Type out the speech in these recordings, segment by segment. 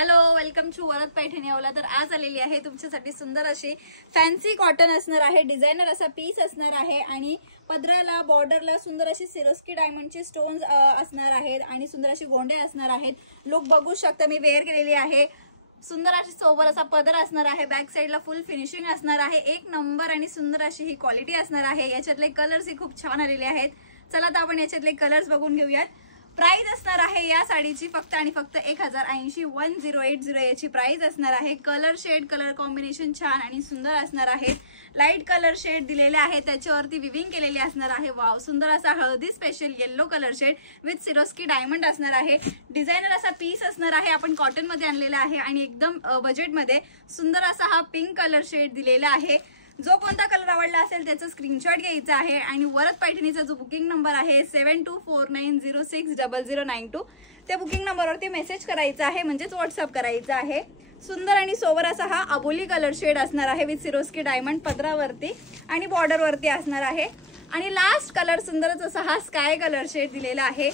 Hello, welcome to Varad Paithani अवला। तर आज आलेली आहे तुमच्यासाठी सुंदर अशी फॅन्सी कॉटन असणार आहे, डिझायनर असा पीस असणार आहे आणि पदराला बॉर्डरला सुंदर अशी सिरोस्की डायमंडचे स्टोन्स असणार आहेत आणि सुंदर अशी गोंडे असणार आहेत। लुक बघू शकता, मी वेअर केलेली आहे। सुंदर अशी सोबर असा पदर असणार आहे, बॅक साइडला फुल फिनिशिंग असणार आहे, एक नंबर आणि सुंदर अशी ही क्वालिटी असणार आहे। याच्यातले कलर्स ही खूप छान आलेले आहेत। चला तर आपण याच्यातले कलर्स बघून घेऊयात। प्राइस असणार आहे या साडीची फक्त आणि फक्त 1080 1080 याची प्राइस असणार आहे। कलर शेड कलर कॉम्बिनेशन छान आणि सुंदर असणार आहे। लाईट कलर शेड दिलेले आहे, त्याच्यावरती विविंग केलेली असणार आहे। वाव, सुंदर असा हळदी special yellow colour shade with Swarovski diamond असणार आहे। डिझायनर असा पीस असणार आहे, आपण कॉटन मध्ये आणलेला आहे आणि एकदम बजेट मध्ये सुंदर असा हा पिंक कलर शेड दिलेला आहे। जो कोणता कलर आवडला असेल त्याचा स्क्रीनशॉट घ्यायचा आहे आणि वरद पैठणीचा जो बुकिंग नंबर आहे 7249060092 त्या बुकिंग नंबरवरती मेसेज करायचा आहे, म्हणजेच व्हॉट्सअप करायचा आहे। सुंदर आणि सोबर असा हा अबोली कलर शेड असणार आहे विथ सिरोस्की डायमंड पदरावरती आणि बॉर्डर वरती असणार आहे। आणि लास्ट कलर सुंदरच असा हा स्काय कलर शेड दिलेला आहे।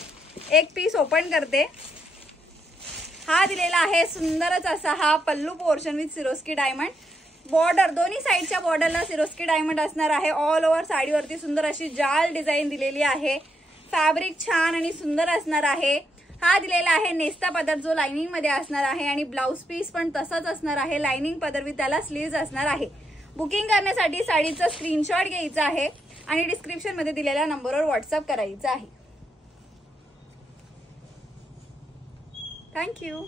एक पीस ओपन करते, हा दिलेला आहे सुंदरच असा हा pallu portion with Swarovski diamond border, दोन्ही साइडच्या बॉर्डरला सिरोस्की डायमंड असणार आहे। ऑल ओव्हर साडीवरती सुंदर अशी जाल डिझाईन दिलेली आहे। फॅब्रिक छान आणि सुंदर असणार आहे। हा दिलेला आहे नेस्ता पदर जो लाइनिंग मध्ये असणार आहे आणि ब्लाउज पीस पण तसंच असणार आहे, लाइनिंग पदर विथ त्याला स्लीव्ज असणार आहे। बुकिंग करण्यासाठी साडीचा स्क्रीनशॉट घ्यायचा आहे आणि डिस्क्रिप्शन मध्ये दिलेल्या नंबरवर व्हॉट्सअप करायचा आहे। थँक्यू।